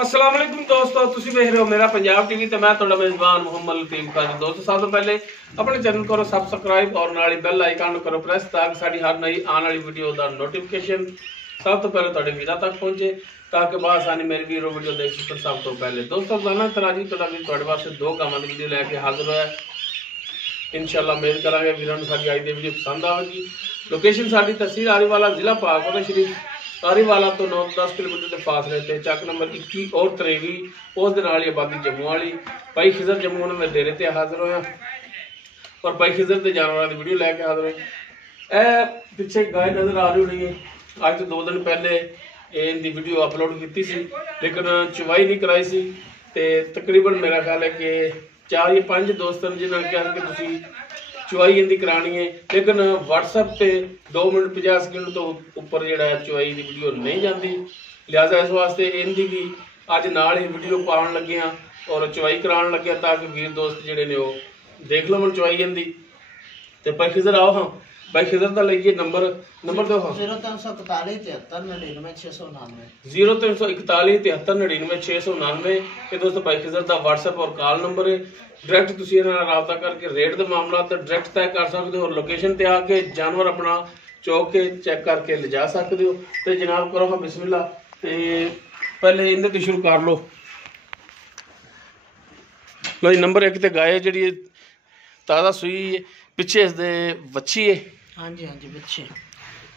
अस्सलाम वालेकुम दोस्तों, तुसी देख रहे हो मेरा पंजाब टीवी ते मैं तुहाडा मेजबान मोहम्मद लतीफ खान। दोस्तों सब तो पहले अपने चैनल करो सब्सक्राइब और नाल ही बेल आइकन करो प्रेस ताकि साडी हर नई आने वाली वीडियो दा नोटिफिकेशन सब तो पहले तुहाडे वीरा तक पहुंचे ताकि बासानी मेरी वीडियो देख सकन। सब तो पहले दोस्तों गाना तराजी तुहाडे वास्ते दो कामां दी वीडियो लैके हाजिर होया। इंशाअल्लाह उम्मीद करांगे वीरां नूं साडी अज दी वीडियो पसंद आवेगी। लोकेशन साडी तहसील आरीवाला जिला पाकपुर शरीफ आरीवाला तो 9-10 किलोमीटर के फासले से चक नंबर 21 और 23 उस आबादी जम्मू वाली। भाई खिजर जम्मू उन्होंने डेरे ते हाजिर होया और भाई खिजर के जानवरों की वीडियो लैके हाजिर होए। ए पिछे गाय नजर आ रही होनी है, अज तो 2 दिन पहले इनकी वीडियो अपलोड की सी लेकिन चुवाई नहीं कराई सी। ते तकरीबन मेरा ख्याल है कि 4 या 5 दोस्त हैं जिन्होंने कहा कि तुसी चुवाई इनकी करानी है, लेकिन WhatsApp से 2 मिनट 50 सेकंड तो उपर जो चुवाई की वीडियो नहीं जाती। लिहाजा इस वास्ते इनकी भी अज नाल ही वीडियो पाउन लगे हाँ और चुवाई कराने लगे ताकि वीर दोस्त जोड़े ने देख लो चुवाई इनकी। तो भाई खिजर आओ हाँ, भाई खिजर का लीजिए नंबर दो हाँ 0341 73 699 0341 73 699। ये दोस्तों भाई खिजर का WhatsApp और कॉल नंबर है। डायरैक्ट तुसीं इहनां नाल राबता करके रेट दे मामला तो डायरैक्ट तय कर सकते हो और लोकेशन ते आके जानवर अपना चौक के चेक करके ले जा सकते हो। तो जनाब करो हाँ बिस्मिल्लाह। ते पहले इहदे तो शुरू कर लो जी। नंबर 1 ते गाय जी ताज़ा सूई है, पिछे इसदे वच्छी है। हाँ जी बच्चे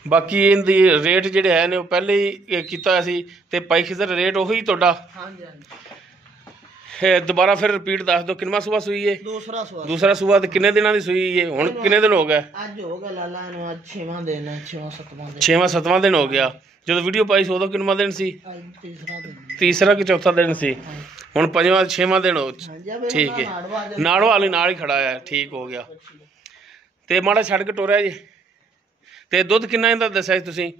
बाकी इनदी रेट जिहड़े है ने पहले ही कीता सी ते भाई खिजर रेट ओही तुहाडा। हाँ जी दोबारा फिर रिपीट दस दो किन्ना सूआ सूई है? दूसरा सूआ ते किन्ने दिनां दी सूई है? हुण किन्ने दिन हो गए? आज हो गया लाला नु आज 6वां दिन है, 6वां दिन हो गया। जो वीडियो पाई सो किन्ना दिन सी? तीसरा कि चौथा दिन सी। हुण 5वां 6वां दिन हो। ठीक है, नाड़ो वाली नाल ही खड़ा है, ठीक हो गया। ते माड़ा छड़ के टोरिया जी। ते दुध किन्ना इंदा दस्सिया तुसीं?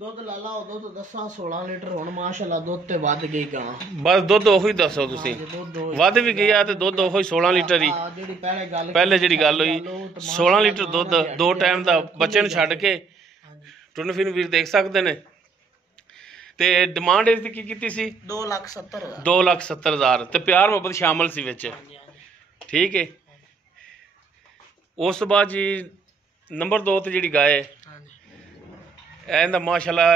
दुध लाला दुध 10-16 लीटर हुण माशाअल्लाह दुध ते वध गई गां। बस दुध ओही दसो तुसीं, वध भी गया ते दुध ओही 16 लीटर ही। पहले जिहड़ी गल हुई 16 लीटर दुध 2 टाइम दा बच्चे नूं छड्ड के टुन फिन वीर देख सकदे ने। ते डिमांड इसदी की कीती सी? 2,70,000 ते प्यार मुहब्बत शामिल सी विच। ठीक है। उस बाद जी नंबर 2 ते जिहड़ी गाय है इहदा माशाअल्लाह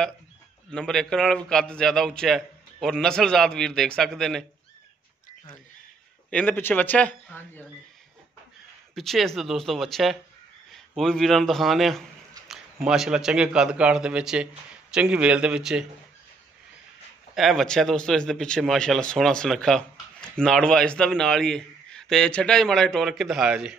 नंबर 1 नाल भी कद ज़्यादा उच्चा है और नस्लजात वीर देख सकते हैं। इहदे पिछे वच्छा है, पिछे इसदे दोस्तों वच्छा है, वो भी वीरां नूं दिखाने माशाअल्लाह चंगे कद काठ दे विच चंगी वेल दे विच ए वच्छा है दोस्तों। इसदे पिछे माशाअल्लाह सोहना सुनखा नाड़वा इसदा भी नाल ही है। ते छड्डा जी माड़ा टोर के दिखाया जी।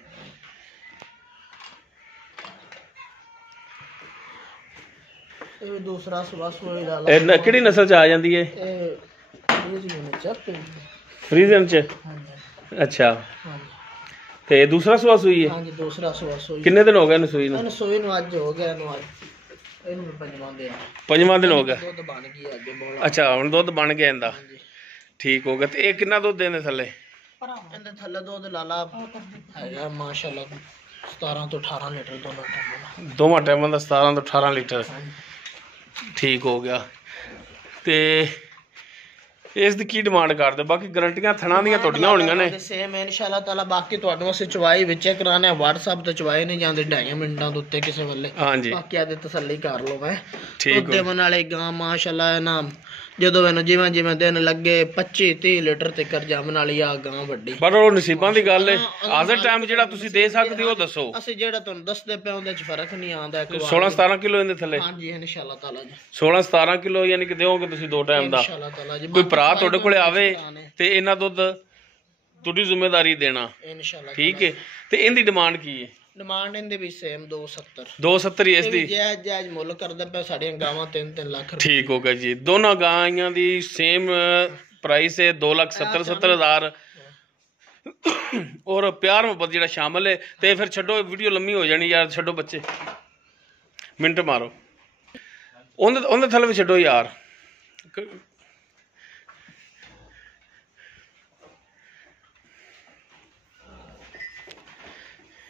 दूसरा सुबह सोई किहड़ी नस्ल च आ जांदी है? फ्रीजन च। अच्छा ते दूसरा सुबह सूई है? हां जी दूसरा सुबह सूई। कितने दिन हो गए न सूई न? सूई नु आज हो गया नु आज इनु 5वां दिन हो गया। दुध बन गया अगे बोला। अच्छा हुण दुध बन गया इंदा, ठीक हो गया। ते ए कितना दुध देने थल्ले? इंदे थल्ले दुध लाला है माशाअल्लाह 17 तो 18 लीटर दोवां टाइमां दा 17 तो 18 लीटर। ठीक हो गया। तो इसकी की डिमांड कर दो? बाकी गारंटियां थणा दियां तोड़ियां होणियां ने सेम इंशाअल्लाह ताला। बाकी तुहानू असीं चवाई विच कराने WhatsApp ते चवाई नहीं जांदी 2.5 मिनटां दे उत्ते किसे वेले। हां जी बाकी आदे तसल्ली कर लो। मैं ठीक दे मन वाले गां माशाअल्लाह ना ਜਦੋਂ ਮੈਨੂੰ ਜਿਵੇਂ ਦਿਨ ਲੱਗੇ 25-30 ਲੀਟਰ ਤੇ ਕਰ ਜਾਮਣ ਵਾਲੀ ਆ ਗਾਂ ਵੱਡੀ। ਪਰ ਉਹ ਨਸੀਬਾਂ ਦੀ ਗੱਲ ਹੈ। ਹਾਜ਼ਰ ਟਾਈਮ ਜਿਹੜਾ ਤੁਸੀਂ ਦੇ ਸਕਦੇ ਹੋ ਦੱਸੋ। ਅਸੀਂ ਜਿਹੜਾ ਤੁਹਾਨੂੰ ਦੱਸਦੇ ਪਏ ਉਹਦੇ ਚ ਫਰਕ ਨਹੀਂ ਆਉਂਦਾ। 16-17 ਕਿਲੋ ਇਹਦੇ ਥੱਲੇ? ਹਾਂਜੀ ਇਨਸ਼ਾਅੱਲਾ ਤਾਲਾ ਜੀ 16-17 ਕਿਲੋ ਯਾਨੀ ਕਿ ਦਿਓਗੇ ਤੁਸੀਂ 2 ਟਾਈਮ ਦਾ। ਇਨਸ਼ਾਅੱਲਾ ਤਾਲਾ ਜੀ। ਕੋਈ ਭਰਾ ਤੁਹਾਡੇ ਕੋਲੇ ਆਵੇ ਤੇ ਇਹਨਾਂ ਦੁੱਧ ਤੁਹਾਡੀ ਜ਼ਿੰਮੇਵਾਰੀ ਦੇਣਾ ਇਨਸ਼ਾਅੱਲਾ। ਠੀਕ ਹੈ। ਤੇ ਇਹਦੀ ਡਿਮਾਂਡ ਕੀ ਹੈ? डिमांड इनदी भी सेम 270 ही इसदी जायज मुल करदे पे साडीआं गावां 3-3 लाख। ठीक हो गया जी। दोनों गायां दी सेम प्राइस है 2,70,000 और प्यार मुहब्बत जिहड़ा शामिल है। ते फिर छड्डो वीडियो लम्मी हो जानी यार, छड्डो बच्चे मिनट मारो ओंदे थल्ले भी छड्डो यार।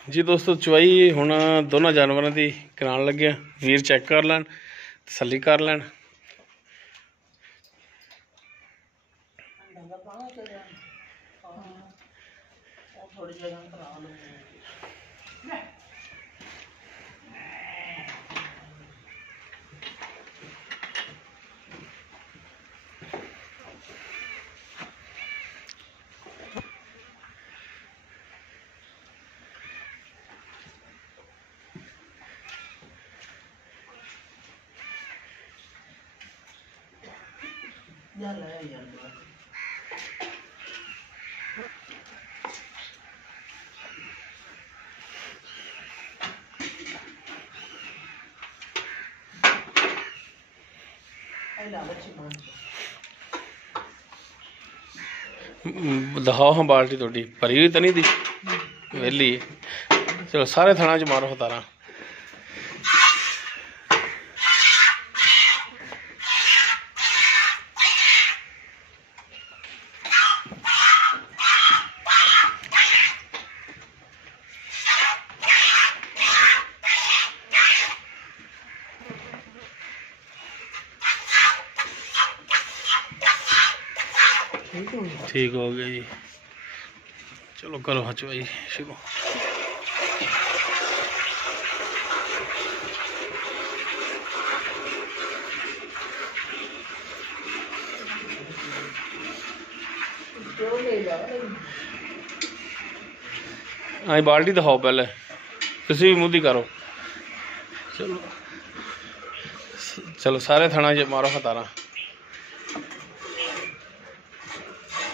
जी दोस्तों चुवाई हुण दोनों जानवरों की कराने लगे। वीर चेक कर लैन, तसल्ली कर लैन। डंगा पाना चाहिए और थोड़ी जगह करा लो यार दिखाओ हाँ बाल्टी थोड़ी भरी हुई तो नहीं दी वेली चलो सारे थाना च मारो हतारा ठीक हो गया जी। चलो करो हचवाई शुरू। आई बाल्टी दिखाओ पहले तुसी भी मुद्दी करो। चलो चलो सारे थाना च मारो हतारा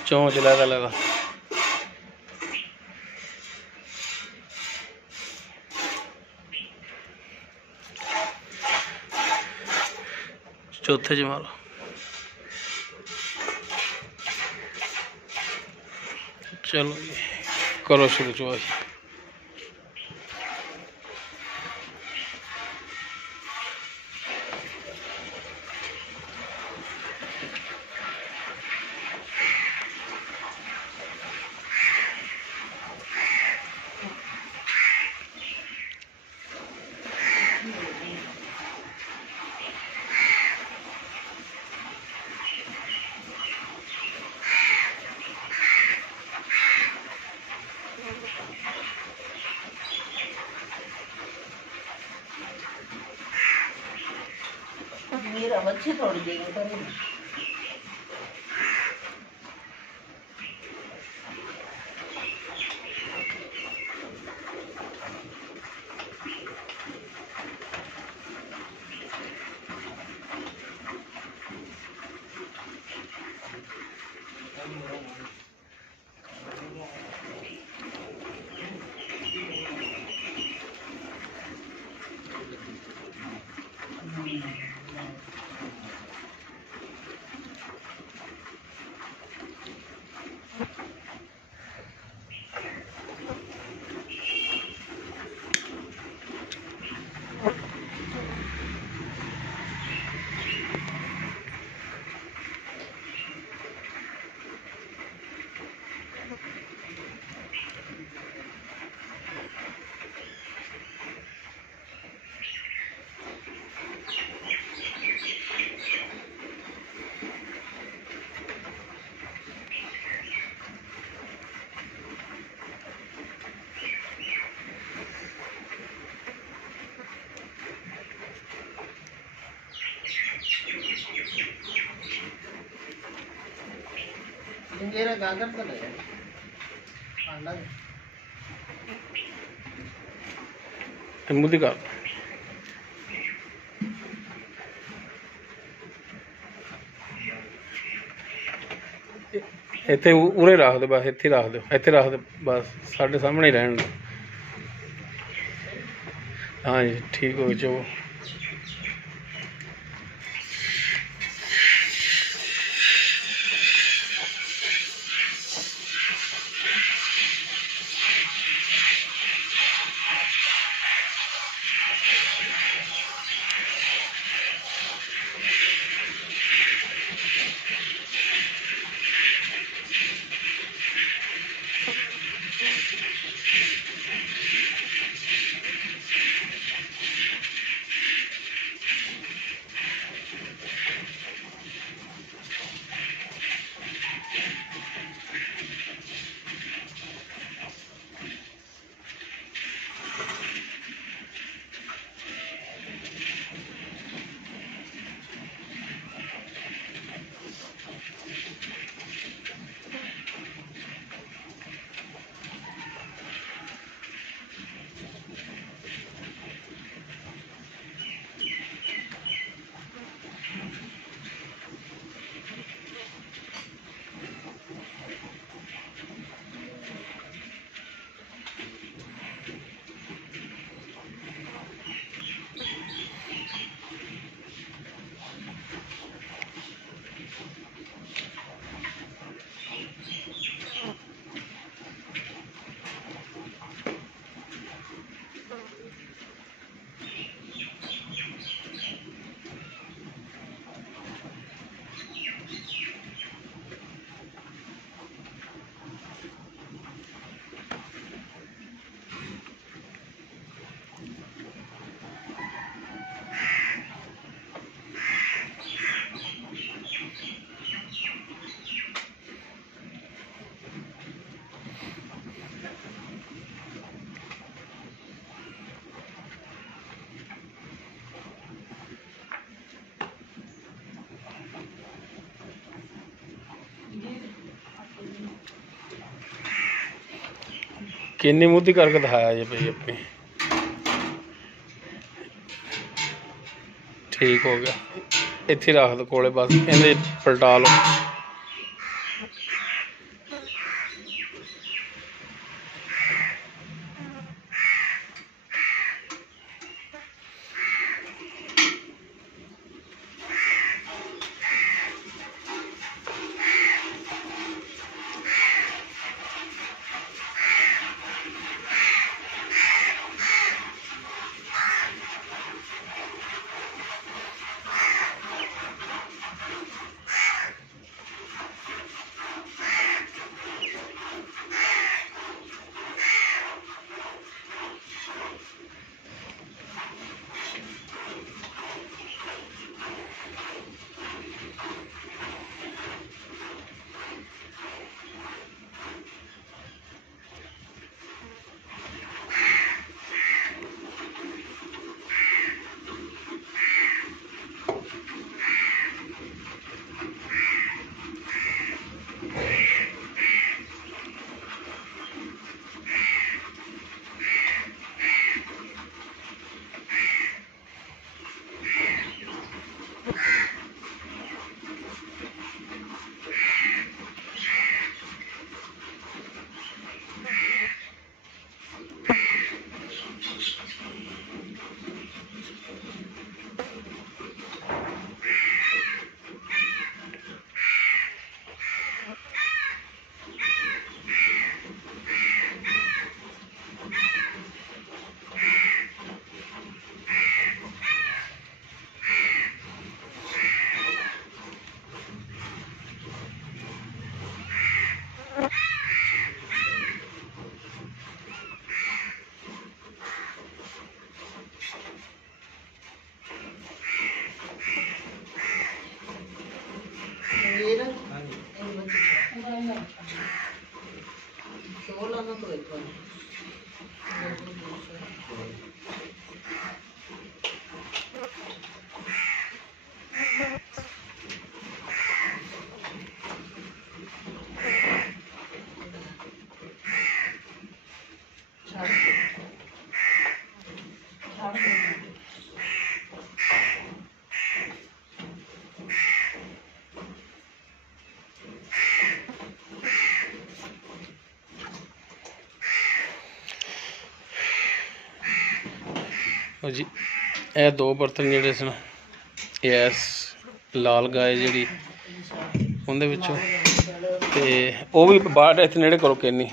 चौंच लैदा लैदा चौथे च मारो। चलो करो शुरू चो मेरा बच्चे थोड़ी जगह पर मेरा गागर तो नहीं है मुद्दी कर इत्थे उरे रख दो बस इत्थे रख दो इत्थे रख दो बस साढ़े सामने ही रहन दो। हाँ जी ठीक हो जो किन्नी मुद्दी करके दिखाया जी भाई अपनी। ठीक हो गया, इत्थे रख दो कोले, बस इन्हें पलटा लो। जी ਇਹ ਦੋ ਬਰਤਨ ਜਿਹੜੇ ਸਨ ਇਸ ਲਾਲ ਗਾਏ ਜਿਹੜੀ ਉਹਦੇ ਵਿੱਚੋਂ, ਤੇ ਉਹ ਵੀ ਬਾਹਰ ਇੱਥੇ ਨੇੜੇ ਕਰੋ ਕਿੰਨੀ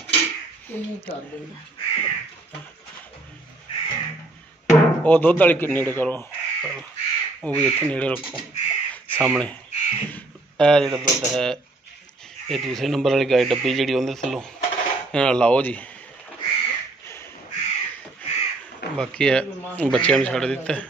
ਉਹ ਦੁੱਧ ਵਾਲੀ ਨੇੜੇ ਕਰੋ, ਉਹ ਵੀ ਇੱਥੇ ਨੇੜੇ ਰੱਖੋ ਸਾਹਮਣੇ। ਇਹ ਜਿਹੜਾ ਦੁੱਧ ਹੈ ਇਹ ਦੂਸਰੇ ਨੰਬਰ ਵਾਲੀ ਗਾਏ ਡੱਬੀ ਜਿਹੜੀ ਉਹਦੇ ਥੱਲੋਂ ਇਹਨਾਂ ਲਾਓ ਜੀ। बाकी है बच्चों ने छड़ दिता है।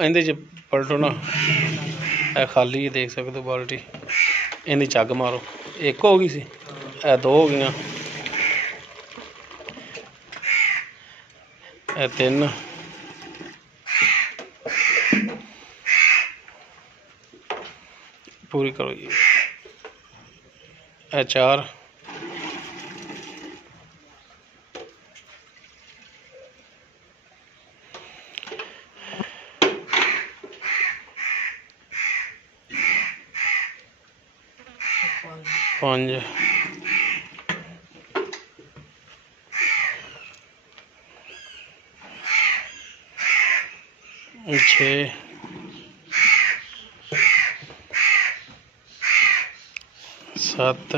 ਇਹਦੇ ਚ ਪਲਟੋ ना, खाली देख सकते हो बाल्टी, इन्हें झग मारो। एक हो गई सी, दो हो गई, तीन, पूरी करो जी, चार, पांच, छे, सत्त,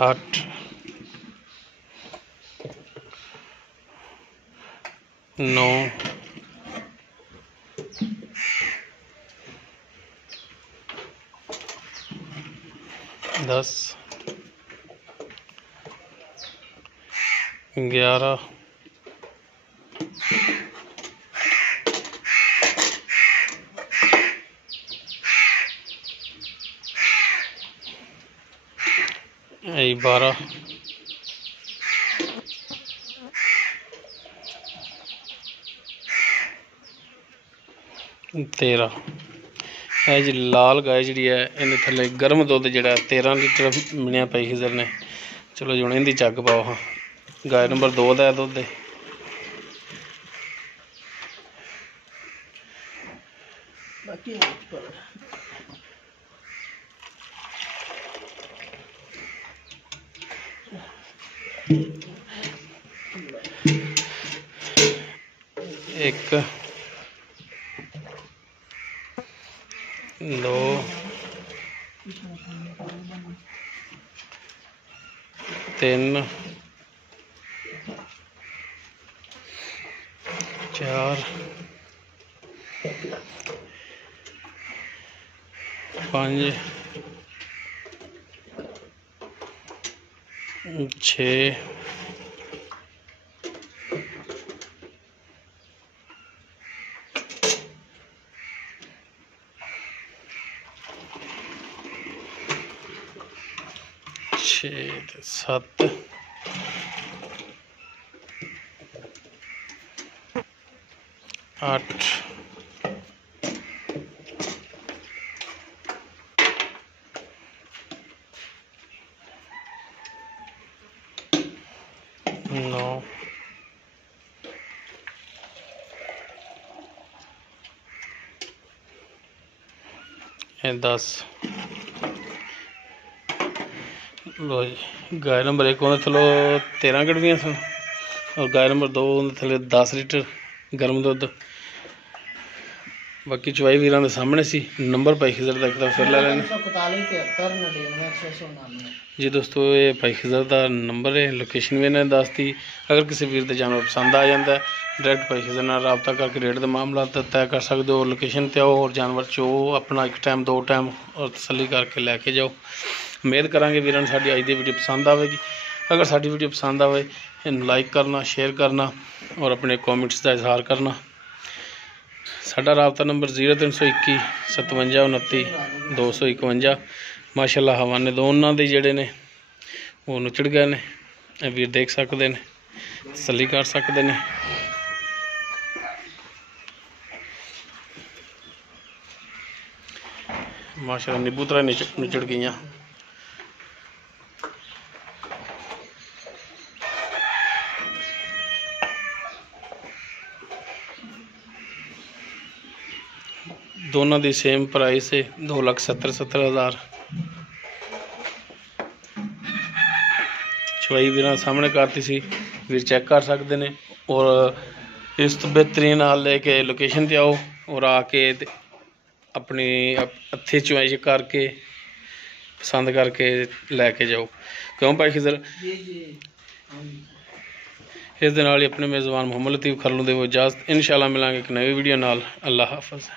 अठ, नौ, 10, 11, यही 12 13 ਇਹ जी लाल गाय जी है इन थले गर्म दुध जो 13 लीटर मिलया पई खिजर ने। चलो जी हुण इहदी चग पाओ। हाँ गाय नंबर 2 का दुध एक 2 3 4 5 6 7 8 9 10। लो जी गाय नंबर 1 उन्हें थलो 13 कड़वियाँ सन और गाय नंबर 2 उन्हें थले 10 लीटर गर्म दुध। बाकी चवाई वीरां दे सामने सी। नंबर भाई खिजर का एक दफा फिर ले लेने जी दोस्तों, ये भाई खिजर का नंबर है। लोकेशन भी इन्हें दस दी। अगर किसी वीर का जानवर पसंद आ जाता है डायरैक्ट भाई खिजर नाल रबता करके रेट का मामला तय कर सकते हो। लोकेशन ते आओ और जानवर चो अपना 1 टाइम 2 टाइम और तसली करके लैके जाओ। उम्मीद करांगे वीरां साडी अज दी वीडियो पसंद आएगी। अगर साडी वीडियो पसंद आए लाइक करना, शेयर करना और अपने कॉमेंट्स का इजहार करना। साडा राबता नंबर 0321 57 29 251। माशाअल्लाह हवाने दोनों के जोड़े ने वो नुचड़ गए ने। वीर देख सकते हैं, तसली कर सकते हैं। माशाअल्लाह नींबू तरह नुचड़ गई। दोनों की सेम प्राइस है 2,70,70,000। चवाई वीर सामने करती सी, वीर चेक कर सकते हैं। और इस तो बेहतरीन हाल लेके लोकेशन पर आओ और आके अपनी हथी चवाई करके पसंद करके लैके जाओ। क्यों भाई खिजर इस दे नाल ही अपने मेज़बान मुहम्मद लतीफ़ खरलू दे इजाज़त। इंशाअल्लाह मिलांगे एक नई वीडियो नाल। अल्लाह हाफ़िज़।